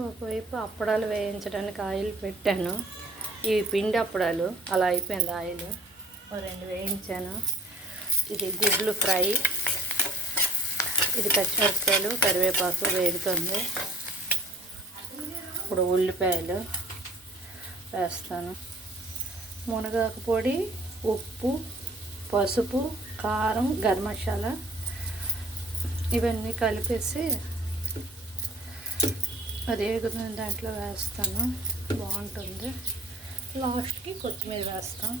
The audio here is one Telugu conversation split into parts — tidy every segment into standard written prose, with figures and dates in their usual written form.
ఒకవైపు అప్పడాలు వేయించడానికి ఆయిల్ పెట్టాను. ఇవి పిండి అప్పడాలు, అలా అయిపోయింది ఆయిల్. రెండు వేయించాను. ఇది గుడ్లు ఫ్రై, ఇది పచ్చిమిరపకాయలు, కరివేపాకు వేగుతుంది. ఇప్పుడు ఉల్లిపాయలు వేస్తాను. మునగాకు పొడి, ఉప్పు, పసుపు, కారం, గరం మసాలా ఇవన్నీ కలిపేసి అది వేగుతున్న దాంట్లో వేస్తాను. బాగుంటుంది. లాస్ట్కి కొత్తిమీర వేస్తాం.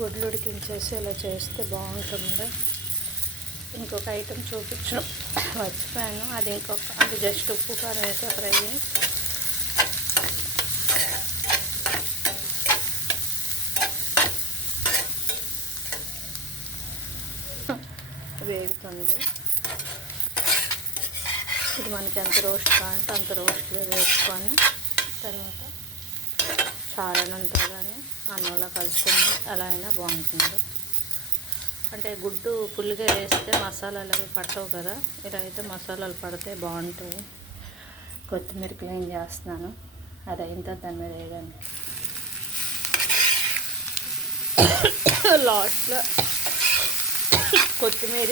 గుడ్లు ఉడికించేసి ఇలా చేస్తే బాగుంటుంది. ఇంకొక ఐటెం చూపించడం మర్చిపోయాను. అది జస్ట్ ఉప్పు కారం వేస్తే ఫ్రై వేగుతుంది. ఇది మనకి ఎంత రోస్ట్ కావాలంటే అంత రోస్ట్గా వేసుకొని తర్వాత చారనంతా కానీ అన్నంలో కలుసుకొని అలా అయినా బాగుంటుంది. అంటే గుడ్డు ఫుల్గా వేస్తే మసాలాలు అవి పట్టవు కదా, ఇలా అయితే మసాలాలు పడితే బాగుంటాయి. కొత్తిమీర క్లీన్ చేస్తున్నాను. అది అయిన తర్వాత దాని మీద వేయడానికి లాస్ట్లో కొత్తిమీర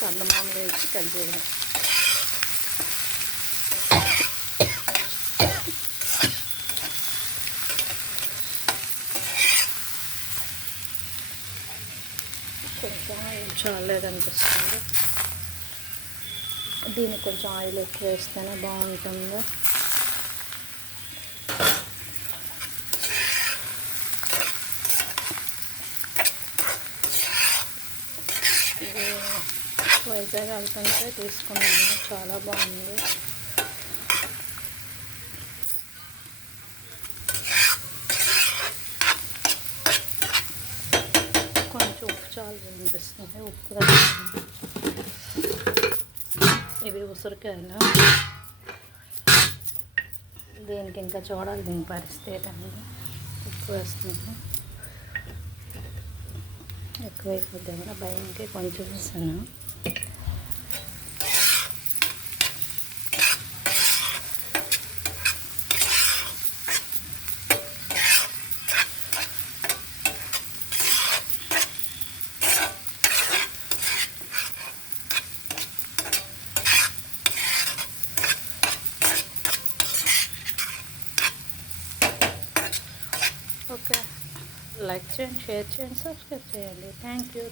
చందమామలు వేసి కలిపేయడం. కొంచెం ఆయిల్ చాలేదనిపిస్తుంది. దీనికి కొంచెం ఆయిల్ ఎక్కువ వేస్తేనే బాగుంటుంది. ఇది వైజాగ్ వెళ్తుంటే తీసుకున్నాను, చాలా బాగుంది. కొంచెం ఉప్పు చాలు అనిపిస్తుంది, ఉప్పు. ఇవి ఉసిరికాయలు. దీనికి ఇంకా చూడాలి దీని పరిస్థితి ఏంటంటే. ఉప్పు వేస్తుంది. ఎక్కువైపోద్ది కదా భయంకి కొంచెం వేసాను. ఓకే, లైక్ చేయండి, షేర్ చేయండి, సబ్స్క్రైబ్ చేయండి. Thank you.